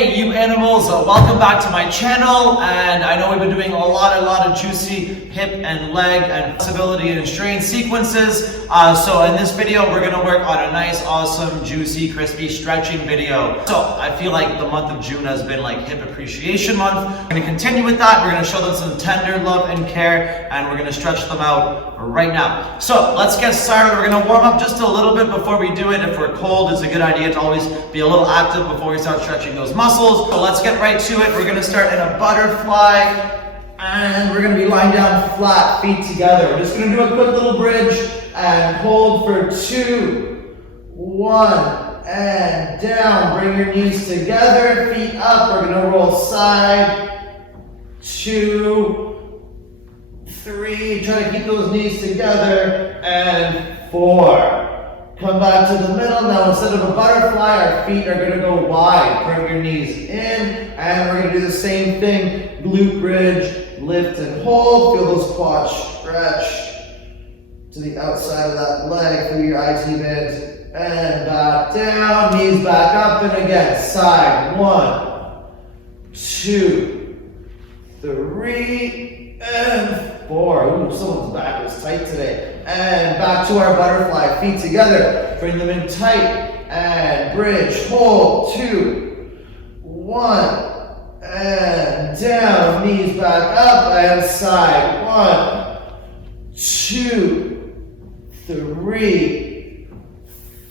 Hey you animals, welcome back to my channel. And I know we've been doing a lot of juicy hip and leg and flexibility and strength sequences. So in this video, we're gonna work on a nice, awesome, juicy, crispy stretching video. So I feel like the month of June has been like hip appreciation month. We're gonna continue with that. We're gonna show them some tender love and care, and we're gonna stretch them out right now. So let's get started. We're gonna warm up just a little bit before we do it. If we're cold, it's a good idea to always be a little active before we start stretching those muscles. So let's get right to it. We're gonna start in a butterfly, and we're gonna be lying down flat, feet together. We're just gonna do a quick little bridge and hold for 2, 1, and down. Bring your knees together, feet up. We're gonna roll side, 2, 3. Try to keep those knees together, and 4. Come back to the middle. Now instead of a butterfly, our feet are gonna go wide. Bring your knees in, and we're gonna do the same thing. Glute bridge, lift and hold. Feel those quads stretch to the outside of that leg through your IT band. And back down, knees back up, and again, side. 1, 2, 3, and 4. Ooh, someone's back is tight today. And back to our butterfly, feet together. Bring them in tight, and bridge, hold, 2, 1, and down, knees back up, and side. 1, 2, 3,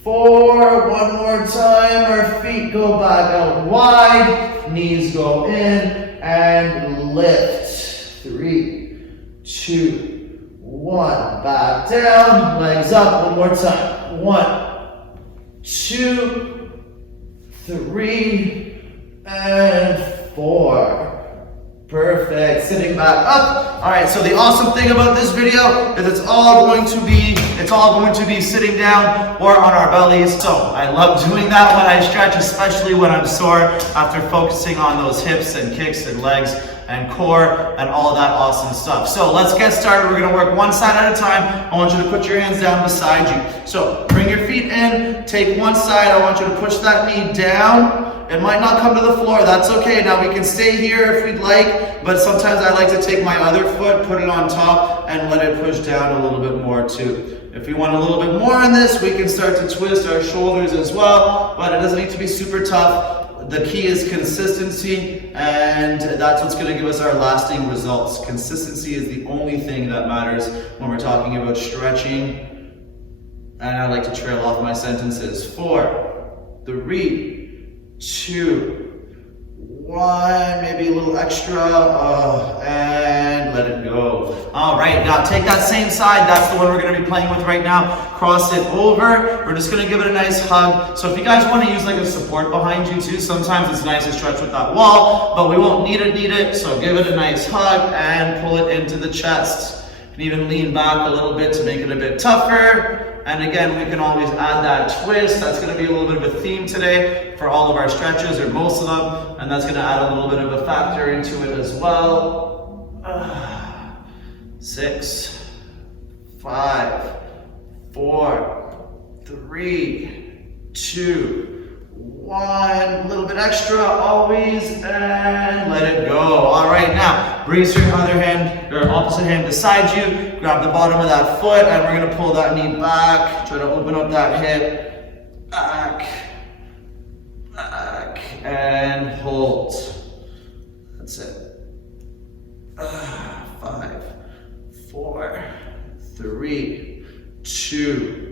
4. One more time, our feet go back out wide, knees go in, and lift. 3, 2, 1, back down, legs up. One more time. 1, 2, 3, and 4. Perfect. Sitting back up. All right. So the awesome thing about this video is it's all going to be sitting down or on our bellies. So I love doing that when I stretch, especially when I'm sore after focusing on those hips and kicks and legs and core and all of that awesome stuff. So let's get started. We're gonna work one side at a time. I want you to put your hands down beside you. So bring your feet in, take one side. I want you to push that knee down. It might not come to the floor, that's okay. Now we can stay here if we'd like, but sometimes I like to take my other foot, put it on top, and let it push down a little bit more too. If we want a little bit more in this, we can start to twist our shoulders as well, but it doesn't need to be super tough. The key is consistency, and that's what's gonna give us our lasting results. Consistency is the only thing that matters when we're talking about stretching. And I like to trail off my sentences. 4, 3, 2, 1, maybe a little extra, and let it go. All right, now take that same side. That's the one we're gonna be playing with right now. Cross it over. We're just gonna give it a nice hug. So if you guys wanna use like a support behind you too, sometimes it's nice to stretch with that wall, but we won't need it. So give it a nice hug and pull it into the chest. You can even lean back a little bit to make it a bit tougher. And again, we can always add that twist. That's gonna be a little bit of a theme today for all of our stretches, or most of them. And that's gonna add a little bit of a factor into it as well. 6, 5, 4, 3, 2, 1. A little bit extra always, and let it go. All right, now raise your other hand, your opposite hand beside you. Grab the bottom of that foot, and we're gonna pull that knee back. Try to open up that hip. Back, and hold. That's it. 5, 4, 3, 2,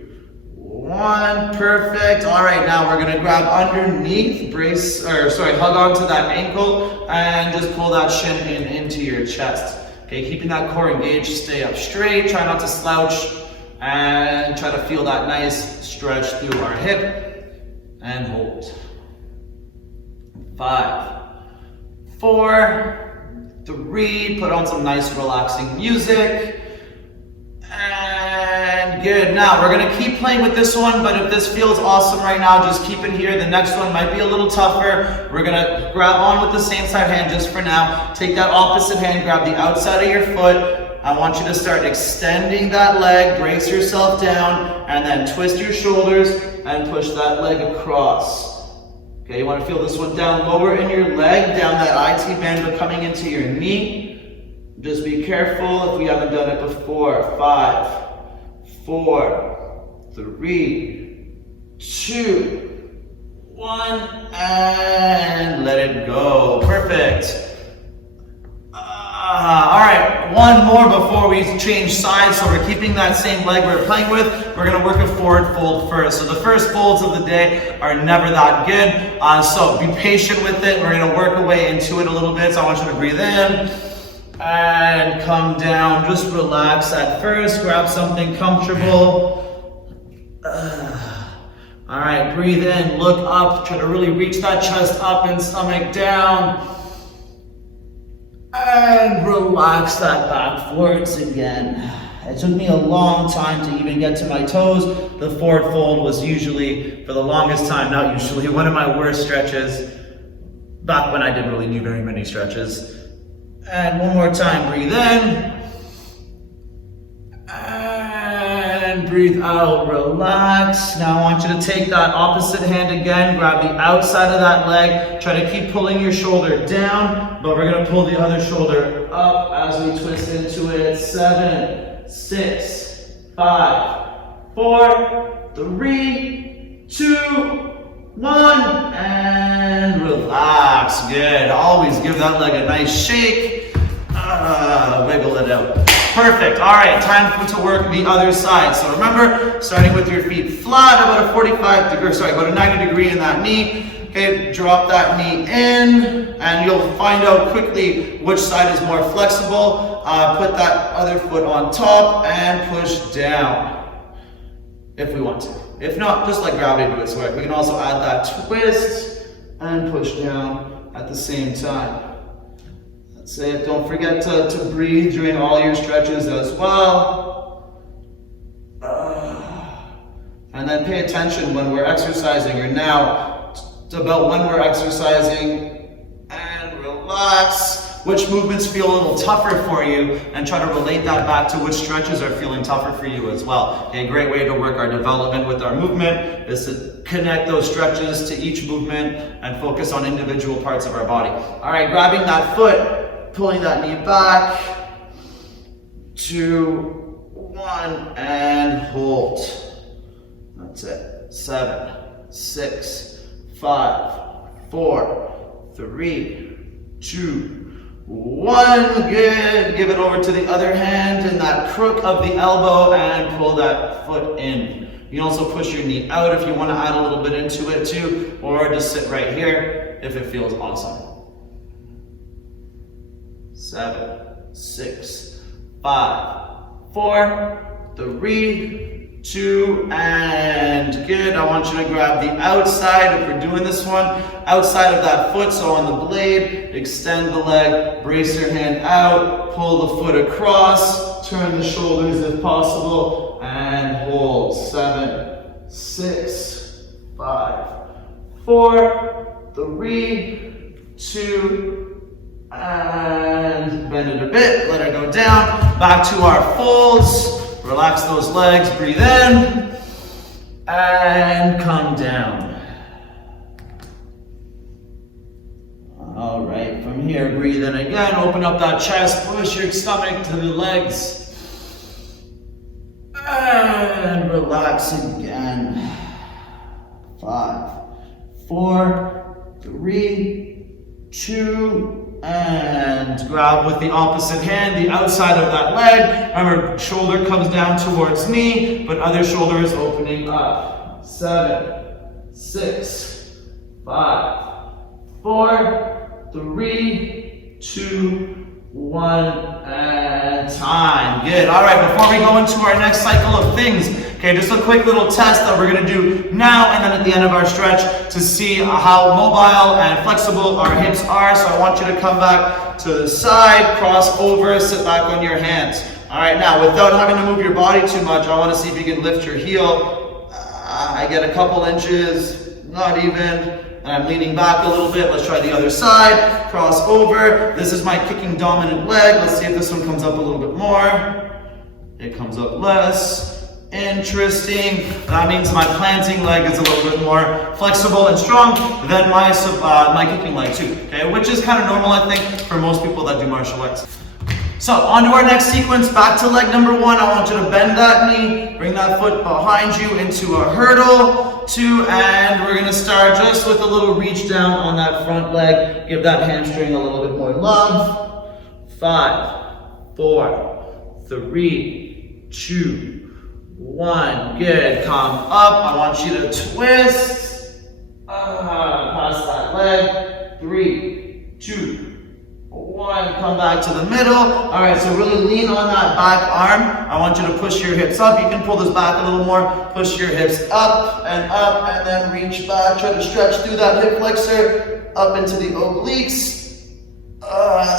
1. Perfect. All right, now we're gonna grab underneath, hug onto that ankle, and just pull that shin in into your chest. Okay, keeping that core engaged, stay up straight, try not to slouch, and try to feel that nice stretch through our hip, and hold. 5, 4, 3, put on some nice relaxing music, and good. Now we're gonna keep playing with this one, but if this feels awesome right now, just keep it here. The next one might be a little tougher. We're gonna grab on with the same side hand just for now. Take that opposite hand, grab the outside of your foot. I want you to start extending that leg, brace yourself down, and then twist your shoulders and push that leg across. Okay, you want to feel this one down lower in your leg, down that IT band, but coming into your knee. Just be careful if we haven't done it before. 5, 4, 3, 2, 1, and let it go. Perfect. All right, one more before we change sides. So we're keeping that same leg we're playing with. We're gonna work a forward fold first. So the first folds of the day are never that good. So be patient with it. We're gonna work our way into it a little bit. So I want you to breathe in and come down. Just relax at first. Grab something comfortable. All right, breathe in, look up. Try to really reach that chest up and stomach down. And relax that backwards again. It took me a long time to even get to my toes. The forward fold was usually, for the longest time, not usually, one of my worst stretches. Back when I didn't really do very many stretches. And one more time, breathe in. And breathe out, relax. Now I want you to take that opposite hand again, grab the outside of that leg, try to keep pulling your shoulder down, but we're gonna pull the other shoulder up as we twist into it. 7, 6, 5, 4, 3, 2, 1, and relax. Good. Always give that leg a nice shake. Wiggle it out. Perfect. All right, time to work the other side. So remember, starting with your feet flat, about a 90 degree in that knee. Okay, drop that knee in, and you'll find out quickly which side is more flexible. Put that other foot on top and push down, if we want to. If not, just let gravity do its work. We can also add that twist and push down at the same time. That's it. Don't forget to breathe during all your stretches as well. And then pay attention when we're exercising, or now, about when we're exercising, and relax. Which movements feel a little tougher for you, and try to relate that back to which stretches are feeling tougher for you as well. Okay, a great way to work our development with our movement is to connect those stretches to each movement and focus on individual parts of our body. All right, grabbing that foot, pulling that knee back, 2, 1, and hold. That's it. 7, 6, 5, 4, 3, 2, 1. Good. Give it over to the other hand in that crook of the elbow and pull that foot in. You can also push your knee out if you want to add a little bit into it too, or just sit right here if it feels awesome. 7, 6, 5, 4, 3, 2, and good. I want you to grab the outside, if we're doing this one, outside of that foot, so on the blade, extend the leg, brace your hand out, pull the foot across, turn the shoulders if possible, and hold. 7, 6, 5, 4, 3, 2, and bend it a bit, let it go down, back to our folds. Relax those legs, breathe in, and come down. All right, from here, breathe in again, open up that chest, push your stomach to the legs, and relax again. 5, 4, 3, 2, and grab with the opposite hand the outside of that leg. Remember, shoulder comes down towards knee, but other shoulder is opening up. 7, 6, 5, 4, 3, 2, 1, and time. Good. All right, before we go into our next cycle of things, okay, just a quick little test that we're going to do now and then at the end of our stretch to see how mobile and flexible our hips are. So I want you to come back to the side, cross over, sit back on your hands. All right, now without having to move your body too much, I want to see if you can lift your heel. I get a couple inches, not even. And I'm leaning back a little bit. Let's try the other side. Cross over. This is my kicking dominant leg. Let's see if this one comes up a little bit more. It comes up less. Interesting. That means my planting leg is a little bit more flexible and strong than my kicking leg too, okay? Which is kind of normal, I think, for most people that do martial arts. So on to our next sequence, back to leg number 1. I want you to bend that knee, bring that foot behind you into a hurdle, 2, and we're gonna start just with a little reach down on that front leg. Give that hamstring a little bit more love. 5, 4, 3, 2, 1. Good, come up. I want you to twist. Past that leg. 3, 2, 1, come back to the middle. All right, so really lean on that back arm. I want you to push your hips up. You can pull this back a little more. Push your hips up, and then reach back. Try to stretch through that hip flexor up into the obliques.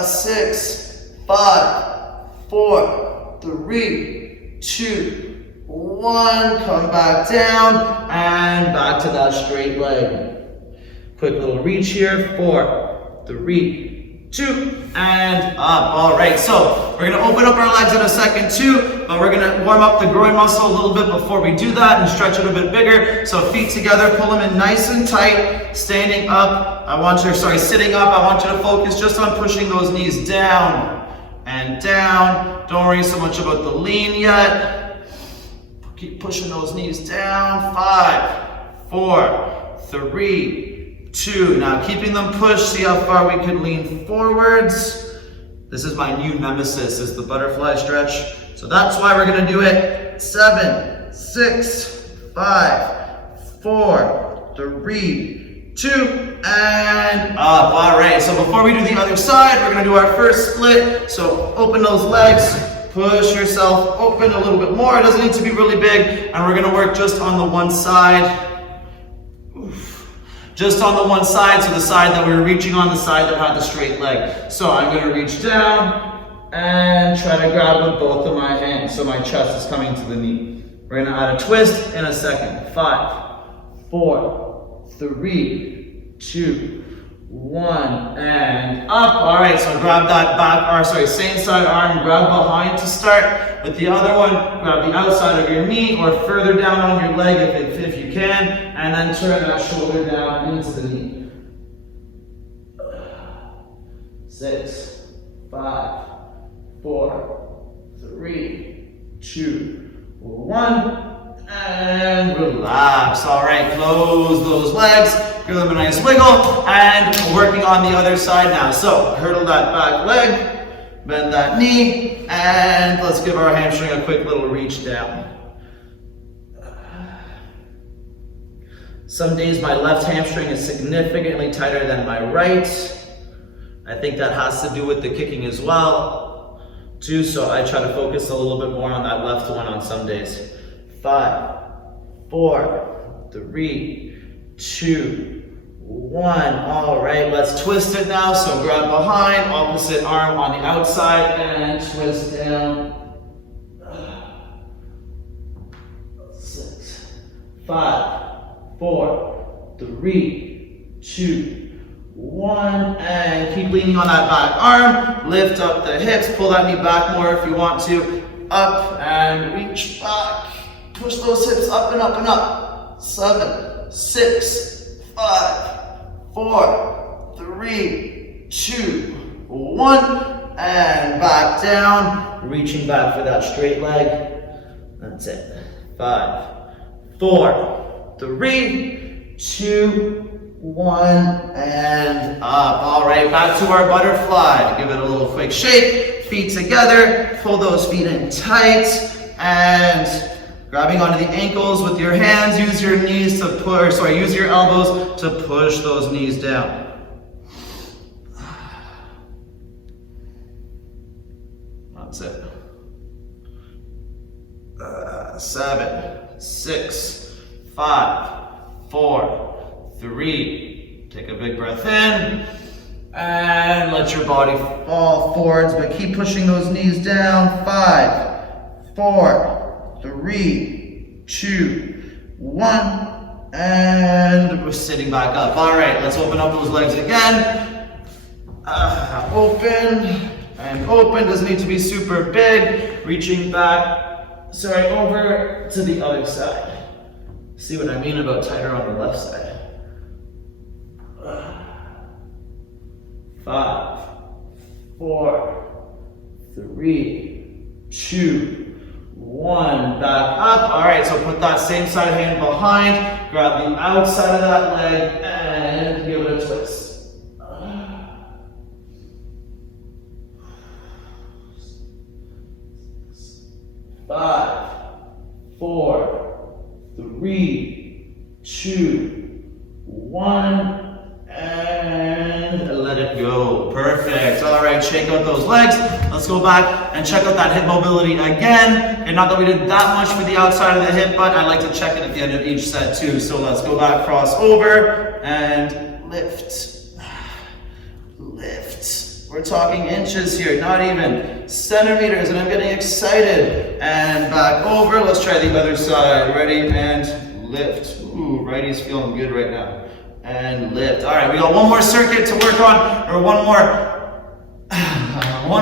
6, 5, 4, 3, 2, 1. Come back down and back to that straight leg. Quick little reach here. 4, 3, 2, and up. All right, so we're gonna open up our legs in a second too, but we're gonna warm up the groin muscle a little bit before we do that and stretch it a bit bigger. So feet together, pull them in nice and tight. Standing up, sitting up, I want you to focus just on pushing those knees down and down. Don't worry so much about the lean yet. Keep pushing those knees down. 5, 4, 3, 2. Now keeping them pushed, see how far we can lean forwards. This is my new nemesis, is the butterfly stretch. So that's why we're gonna do it. 7, 6, 5, 4, 3, 2, and up. All right, so before we do the other side, we're gonna do our first split. So open those legs, push yourself open a little bit more. It doesn't need to be really big, and we're gonna work just on the one side. Just on the one side, so the side that we were reaching on, the side that had the straight leg. So I'm gonna reach down and try to grab with both of my hands so my chest is coming to the knee. We're gonna add a twist in a second. 5, 4, 3, 2, 1, and up. All right, so grab that same side arm, grab behind to start. With the other one, grab the outside of your knee or further down on your leg if you can, and then turn that shoulder down into the knee. 6, 5, 4, 3, 2, 1, and relax. All right, close those legs, give them a nice wiggle, and working on the other side now. So hurdle that back leg, bend that knee, and let's give our hamstring a quick little reach down. Some days my left hamstring is significantly tighter than my right. I think that has to do with the kicking as well, too, so I try to focus a little bit more on that left one on some days. 5, 4, 3, 2, 1. All right, let's twist it now. So grab behind, opposite arm on the outside, and twist down. 6, 5, 4, 3, 2, 1, and keep leaning on that back arm. Lift up the hips, pull that knee back more if you want to. Up and reach back. Push those hips up and up and up. 7, 6, 5, 4, 3, 2, 1, and back down. Reaching back for that straight leg. That's it. 5, 4, 3, 2, 1, and up. All right, back to our butterfly. Give it a little quick shake. Feet together. Pull those feet in tight, and grabbing onto the ankles with your hands. Use your knees to push. Use your elbows to push those knees down. That's it. 7, 6, 5, 4, 3. Take a big breath in. And let your body fall forwards, but keep pushing those knees down. 5, 4, 3, 2, 1, and we're sitting back up. All right, let's open up those legs again. Open and open. Doesn't need to be super big. Reaching back sorry, over to the other side. See what I mean about tighter on the left side. 5, 4, 3, 2, 1. Back up. All right, so put that same side hand behind. Grab the outside of that leg and give it a twist. 5, 4, 3, 2, 1. And let it go. Perfect. All right, shake out those legs. Let's go back and check out that hip mobility again. And not that we did that much for the outside of the hip, but I like to check it at the end of each set too. So let's go back, cross over, and lift. Lift. We're talking inches here, not even centimeters, and I'm getting excited. And back over. Let's try the other side. Ready, and lift. Ooh, righty's feeling good right now. And lift. All right, we got one more circuit to work on, or one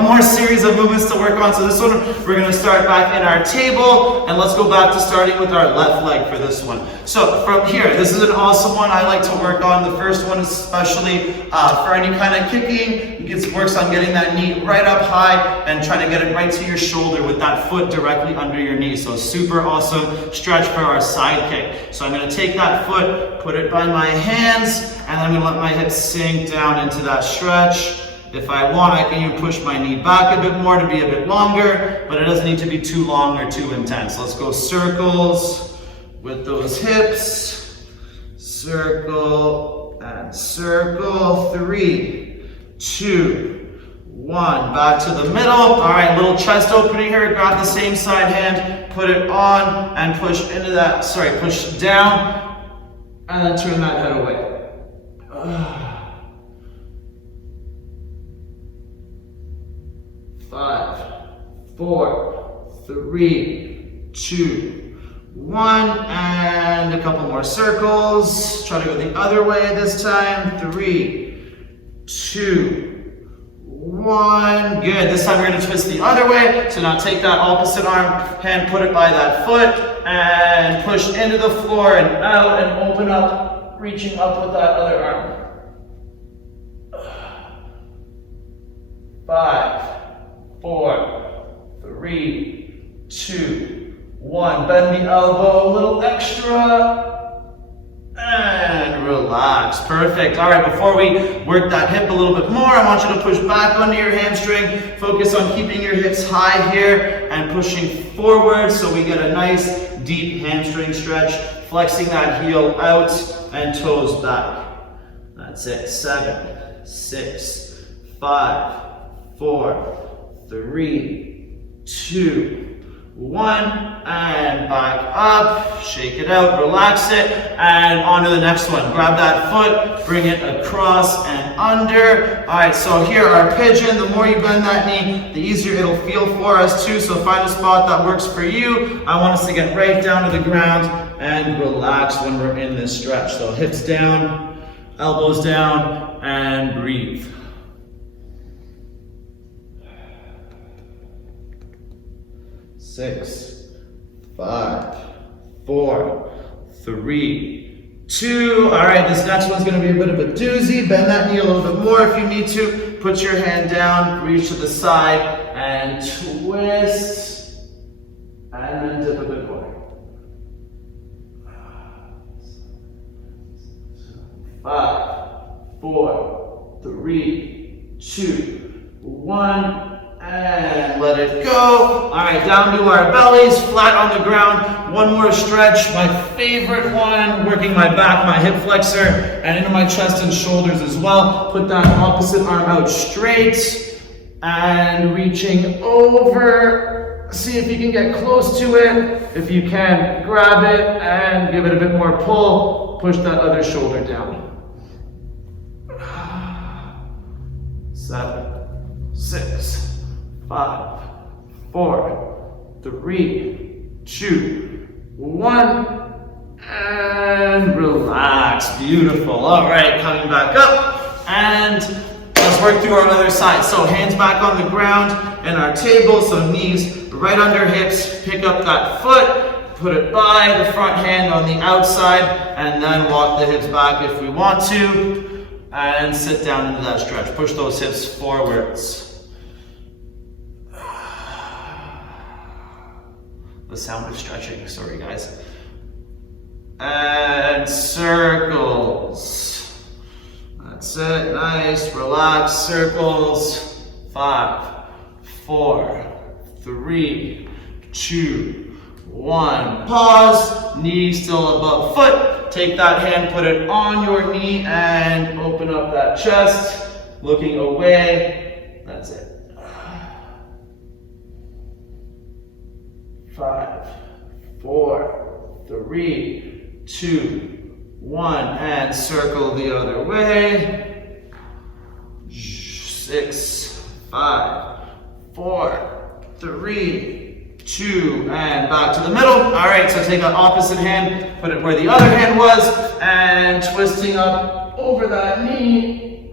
more series of movements to work on. So this one, we're gonna start back in our table, and let's go back to starting with our left leg for this one. So from here, this is an awesome one I like to work on. The first one, especially for any kind of kicking, it works on getting that knee right up high and trying to get it right to your shoulder with that foot directly under your knee. So super awesome stretch for our side kick. So I'm gonna take that foot, put it by my hands, and I'm gonna let my hips sink down into that stretch. If I want, I can even push my knee back a bit more to be a bit longer, but it doesn't need to be too long or too intense. Let's go circles with those hips. Circle and circle. 3, 2, 1. Back to the middle. All right, little chest opening here. Grab the same side hand, put it on, and push into that, push down, and then turn that head away. 5, 4, 3, 2, 1, and a couple more circles. Try to go the other way this time. 3, 2, 1. Good. This time we're going to twist the other way. So now take that opposite arm, hand, put it by that foot, and push into the floor and out and open up, reaching up with that other arm. 5, 4, 3, 2, 1. Bend the elbow a little extra. And relax. Perfect. All right, before we work that hip a little bit more, I want you to push back onto your hamstring. Focus on keeping your hips high here and pushing forward so we get a nice deep hamstring stretch. Flexing that heel out and toes back. That's it. 7, 6, 5, 4, 3, 2, 1, and back up. Shake it out, relax it, and on to the next one. Grab that foot, bring it across and under. All right, so here our pigeon. The more you bend that knee, the easier it'll feel for us too. So find a spot that works for you. I want us to get right down to the ground and relax when we're in this stretch. So hips down, elbows down, and breathe. 6, 5, 4, 3, 2. All right, this next one's going to be a bit of a doozy. Bend that knee a little bit more if you need to. Put your hand down, reach to the side, and twist. And then dip a bit more. 5, 4, 3, 2, 1. And let it go. All right, down to our bellies, flat on the ground. One more stretch, my favorite one, working my back, my hip flexor, and into my chest and shoulders as well. Put that opposite arm out straight and reaching over. See if you can get close to it. If you can, grab it and give it a bit more pull. Push that other shoulder down. 7, 6, 5, 4, 3, 2, 1, and relax. Beautiful. All right, coming back up, and let's work through our other side. So hands back on the ground and our table, so knees right under hips, pick up that foot, put it by the front hand on the outside, and then walk the hips back if we want to, and sit down into that stretch. Push those hips forwards. The sound of stretching, sorry guys. And circles. That's it, nice, relaxed circles. 5, 4, 3, 2, 1. Pause, knee still above foot. Take that hand, put it on your knee, and open up that chest, looking away. That's it. 5, 4, 3, 2, 1, and circle the other way. 6, 5, 4, 3, 2, and back to the middle. All right, so take that opposite hand, put it where the other hand was, and twisting up over that knee.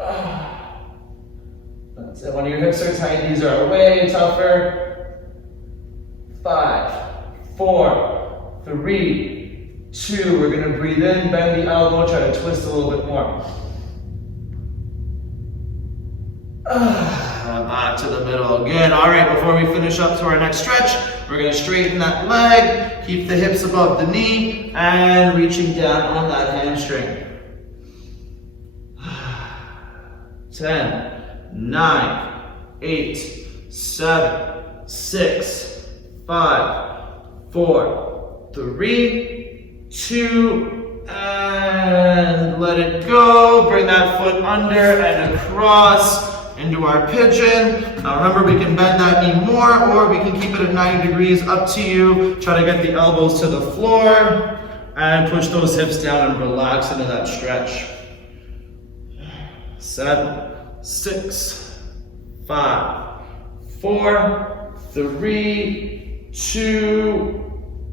That's it. When your hips are tight, these are way tougher. 5, 4, 3, 2. We're going to breathe in, bend the elbow, try to twist a little bit more. Back to the middle. Good. All right, before we finish up to our next stretch, we're going to straighten that leg, keep the hips above the knee, and reaching down on that hamstring. 10, 9, 8, 7, 6, 5, 4, 3, 2, and let it go. Bring that foot under and across into our pigeon. Now remember, we can bend that knee more, or we can keep it at 90 degrees, up to you. Try to get the elbows to the floor and push those hips down and relax into that stretch. 7, 6, 5, 4, 3, 2,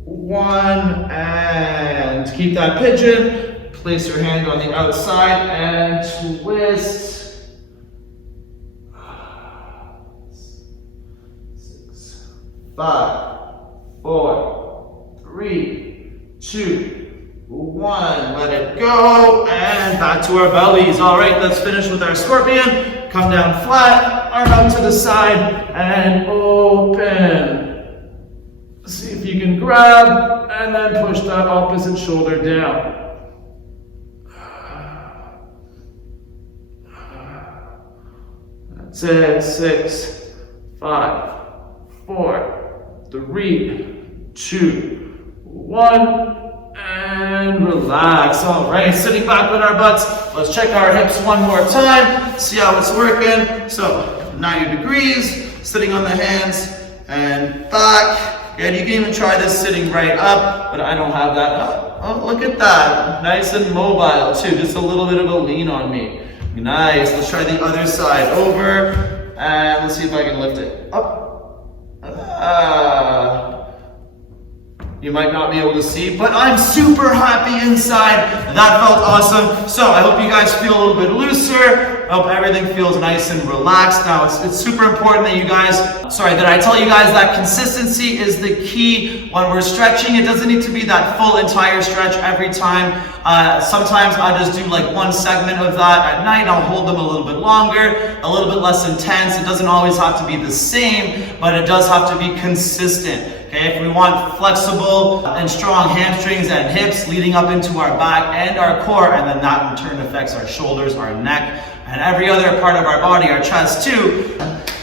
1, and keep that pigeon. Place your hand on the outside and twist. 6, 5, 4, 3, 2, 1. Let it go, and back to our bellies. All right, let's finish with our scorpion. Come down flat, arm out to the side, and open. See if you can grab, and then push that opposite shoulder down. That's it. 6, 5, 4, 3, 2, 1. And relax. All right, sitting back with our butts. Let's check our hips one more time. See how it's working. So 90 degrees, sitting on the hands and back. And you can even try this sitting right up, but I don't have that. Oh, look at that. Nice and mobile too. Just a little bit of a lean on me. Nice. Let's try the other side. Over. And let's see if I can lift it up. You might not be able to see, but I'm super happy inside. That felt awesome. So I hope you guys feel a little bit looser. I hope everything feels nice and relaxed. Now it's super important that you guys, that I tell you guys that consistency is the key when we're stretching. It doesn't need to be that full entire stretch every time. Sometimes I just do like one segment of that at night. I'll hold them a little bit longer, a little bit less intense. It doesn't always have to be the same, but it does have to be consistent. Okay, if we want flexible and strong hamstrings and hips leading up into our back and our core, and then that in turn affects our shoulders, our neck, and every other part of our body, our chest too.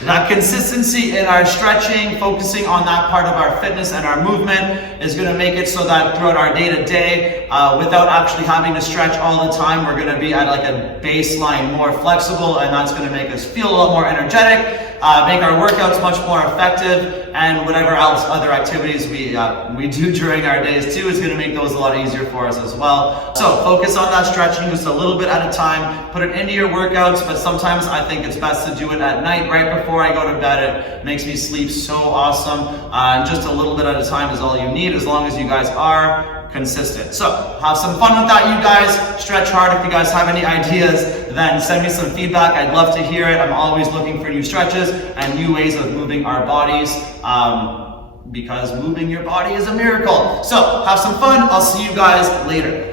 That consistency in our stretching, focusing on that part of our fitness and our movement is going to make it so that throughout our day-to-day, without actually having to stretch all the time, we're going to be at like a baseline more flexible, and that's going to make us feel a lot more energetic, make our workouts much more effective, and whatever else other activities we do during our days too is going to make those a lot easier for us as well. So focus on that stretching just a little bit at a time. Put it into your workouts, but sometimes I think it's best to do it at night right before I go to bed. It makes me sleep so awesome. And just a little bit at a time is all you need, as long as you guys are consistent. So have some fun with that, you guys. Stretch hard. If you guys have any ideas, then send me some feedback. I'd love to hear it. I'm always looking for new stretches and new ways of moving our bodies. because moving your body is a miracle. So have some fun. I'll see you guys later.